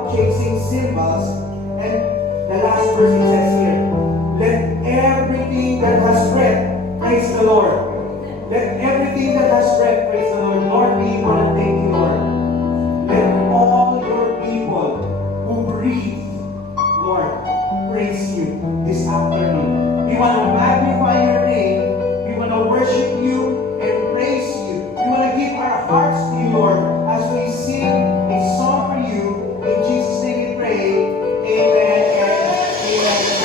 stop chasing symbols. And the last verse it says here, let everything that has breath praise the Lord. Let everything that has breath praise the Lord. Lord, we want to thank you, Lord. Let all your people who breathe, Lord, praise you this afternoon. We want to magnify your name. We want to worship you and praise you. We want to give our hearts to you, Lord, as we sing a song for you. In Jesus' name we pray. Amen and amen.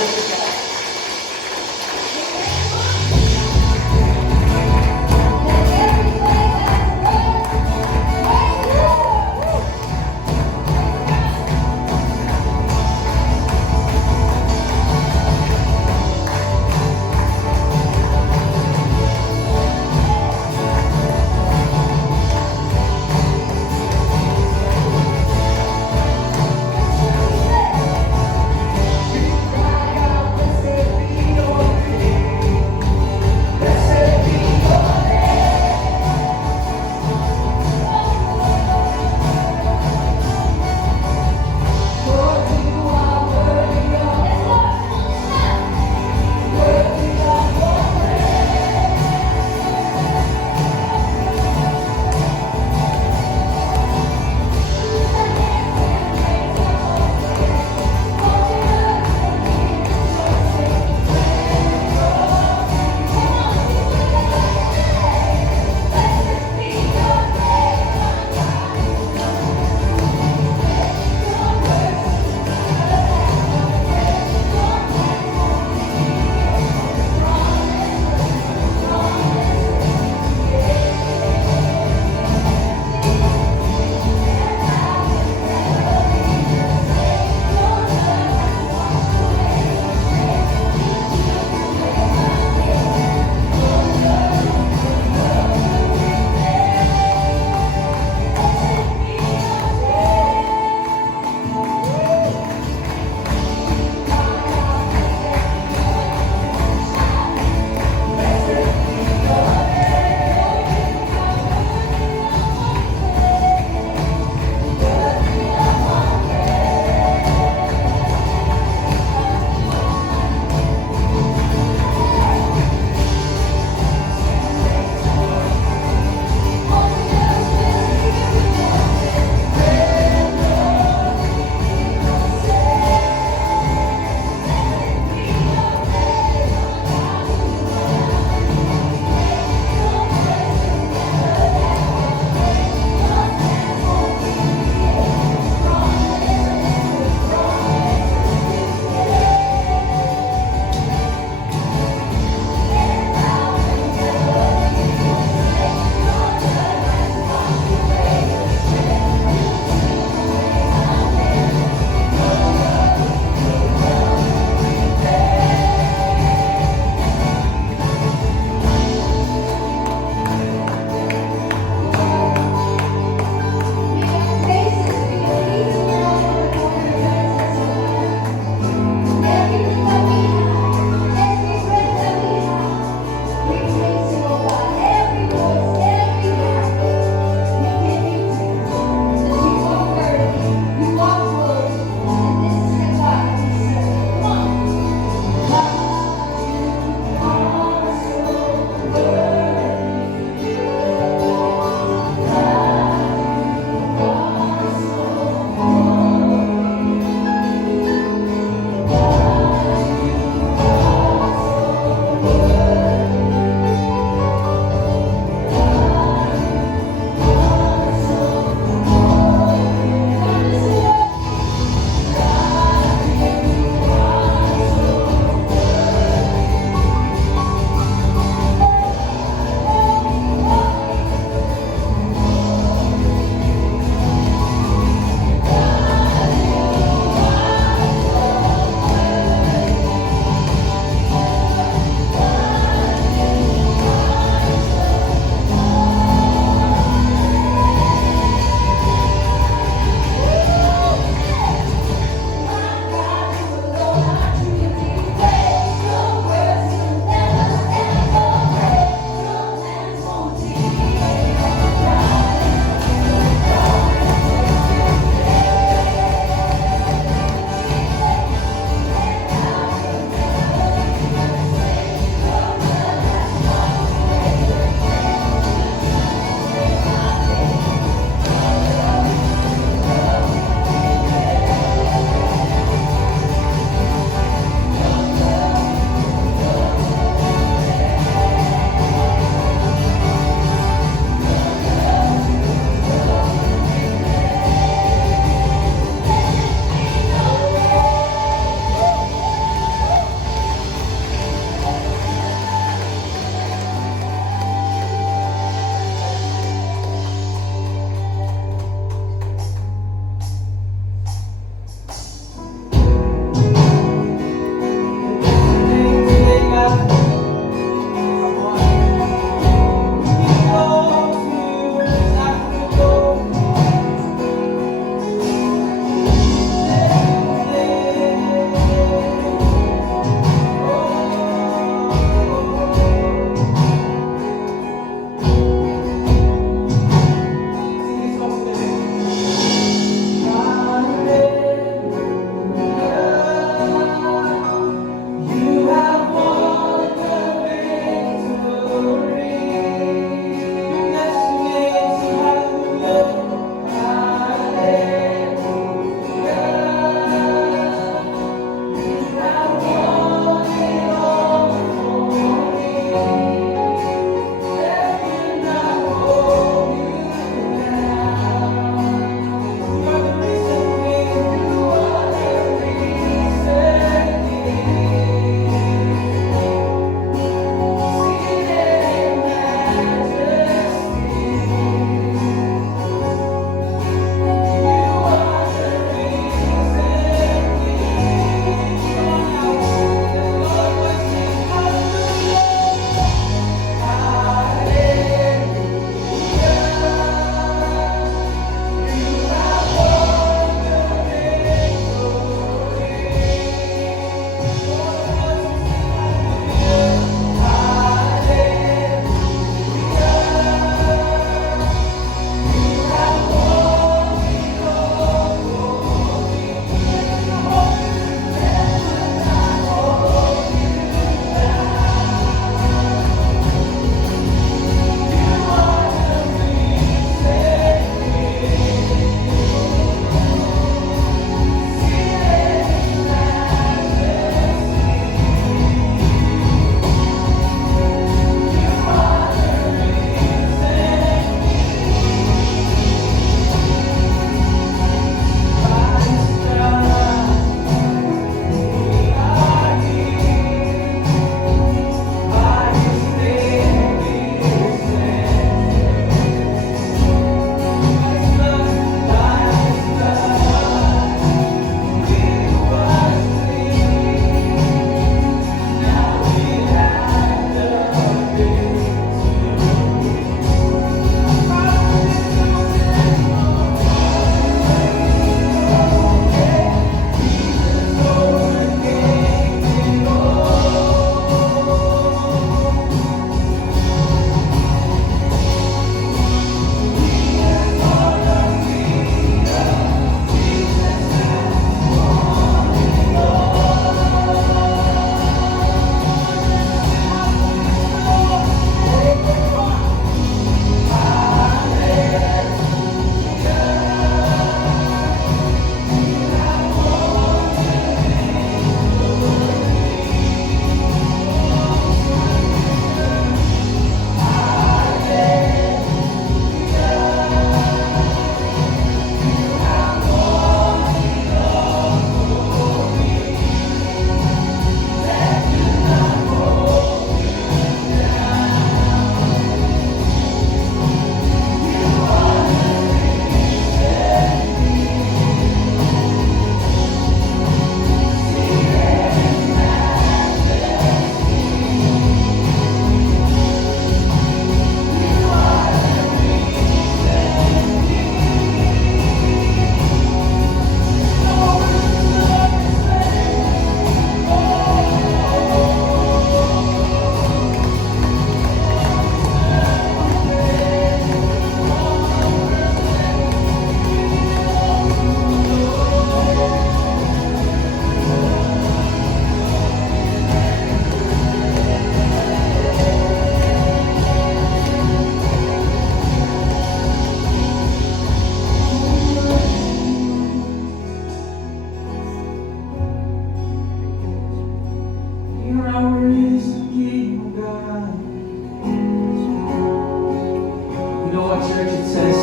what church it says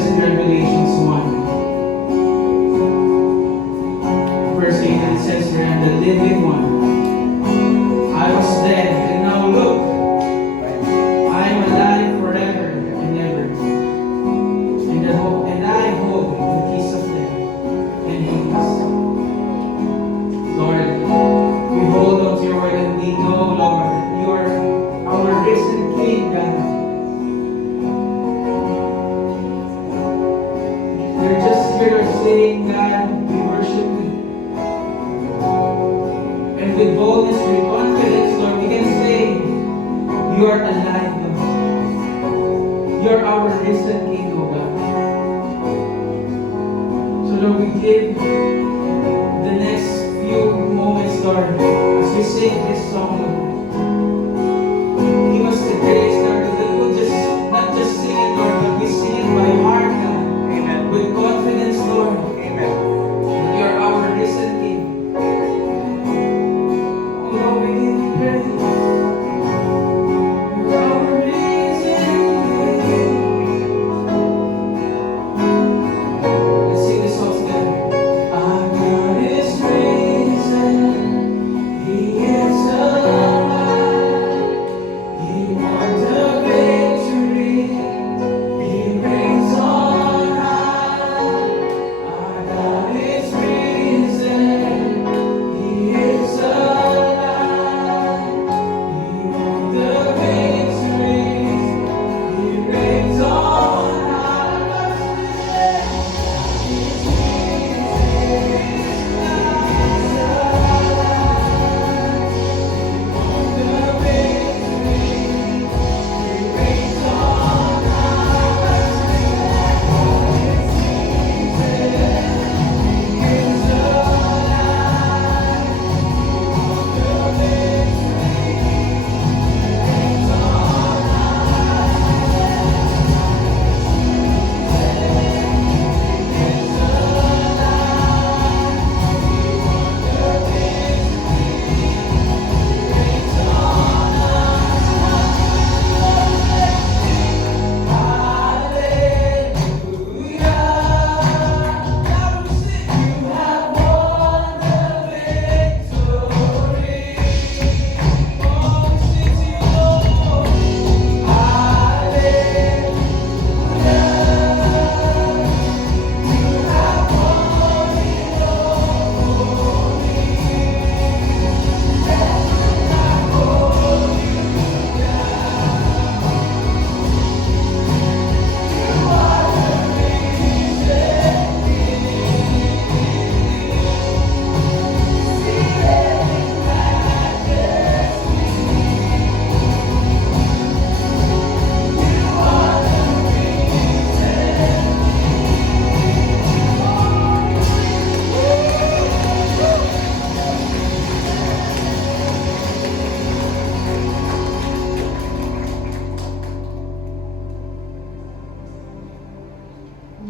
in Revelations 1, verse 8, and it says here, "And the living one, I was dead, and now look, I am alive forever and ever, and I hold the keys of death and Hades." Lord, we hold on to your word and we know, Lord, that you are our risen King, God. We're just here saying, God, we worship you. And with boldness, with confidence, Lord, we can say, you are alive, Lord. You are our risen King, O God. So, Lord, we give the next few moments, Lord, as we sing this song, Lord. Give us the grace, Lord, that we'll just not just sing it, Lord, but we sing it by heart, God. Amen. With confidence, Lord, Amen. that you are our risen King. Oh, Lord, we give you praise. You are our risen King. Let's sing this song together. Our God is risen. He is alive. He won the victory. He reigns on high. Our God is risen. He is alive. He won the victory. He reigns on high.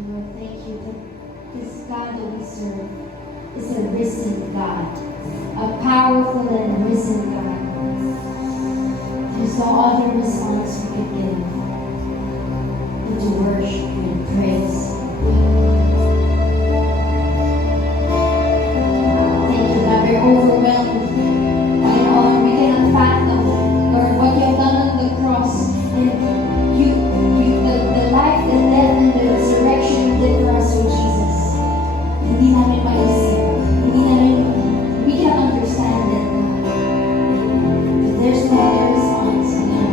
Lord, thank you that this God that we serve is a risen God, a powerful and risen God. There's no other response we can give but to worship you and praise. Thank you, God. We're overwhelmed. Lord, we cannot fathom, Lord, what you have done on the cross. And the life, the death, and the resurrection you did for us, oh Jesus. Hindi namin maisip. We can't understand it, God. But there's no other response, God.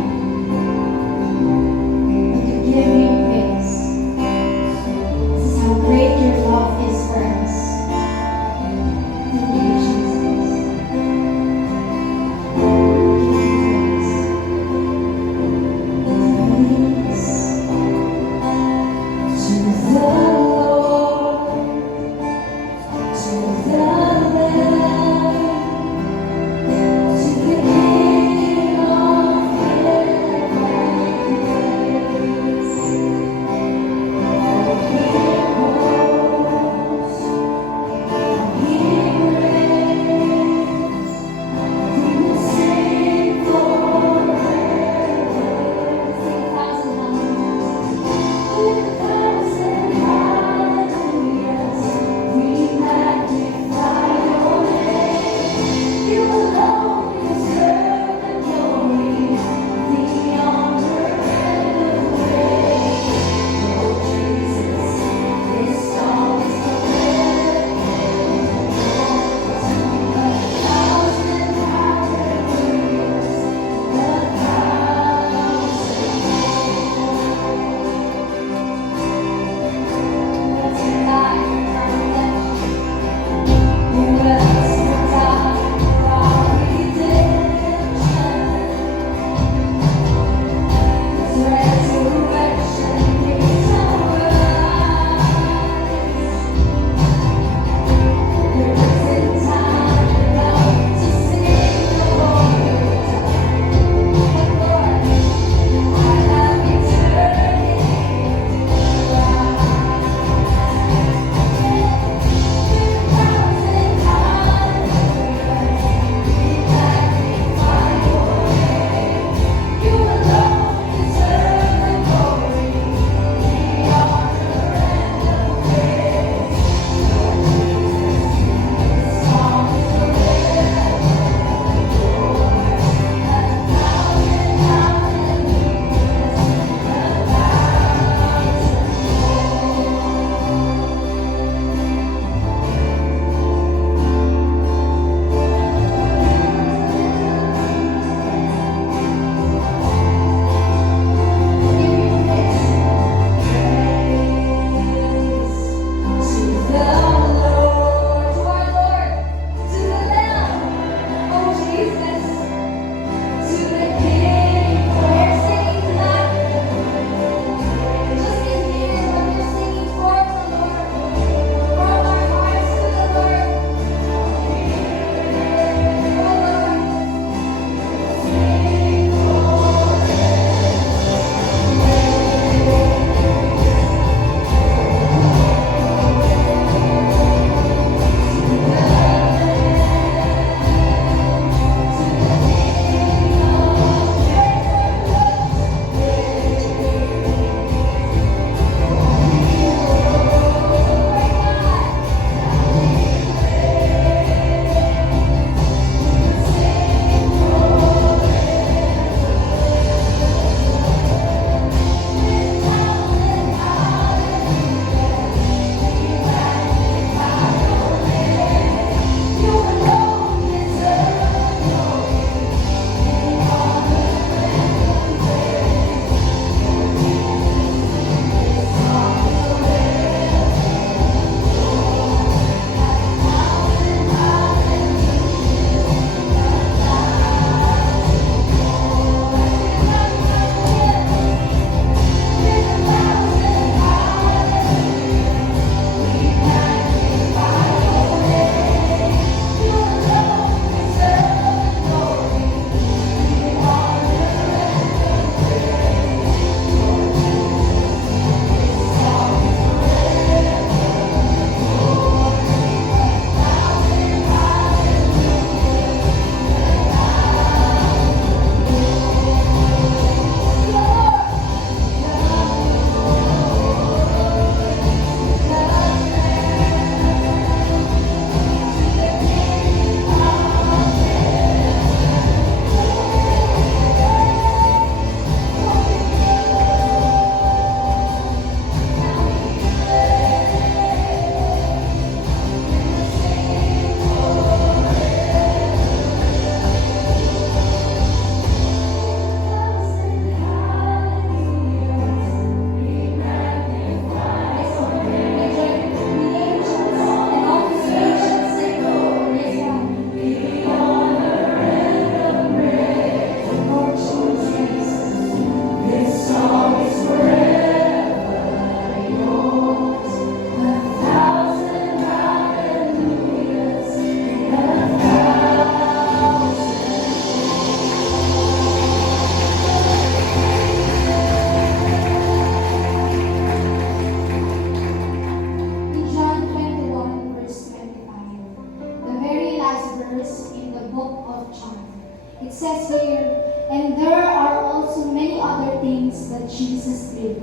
things that Jesus did,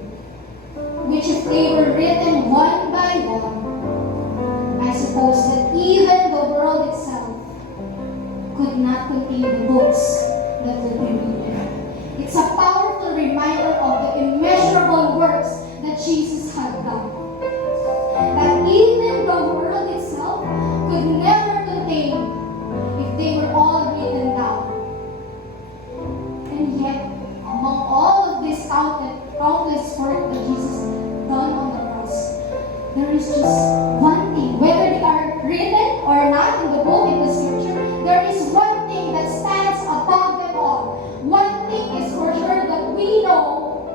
which if they were written one by one, I suppose that even the world itself could not contain the books that will be written. It's a powerful reminder of the immeasurable works that Jesus had done. That even the world itself could never contain if they were all written down. And yet, among all of this countless work that Jesus done on the cross, there is just one thing, whether they are written or not in the book, in the scripture, there is one thing that stands above them all. One thing is for sure that we know,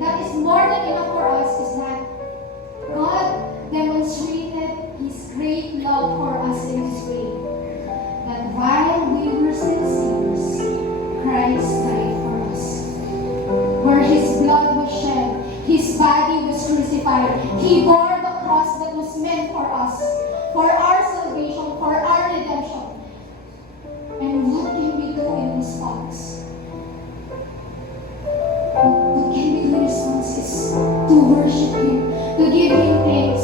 that is more than enough for us, is that God demonstrated His great love for us in this way. That while we were still sinners, Christ died for us. Where His blood was shed, His body was crucified. He bore the cross that was meant for us, for our salvation, for our redemption. And what can we do in response? What can we do in response is to worship Him, to give Him thanks.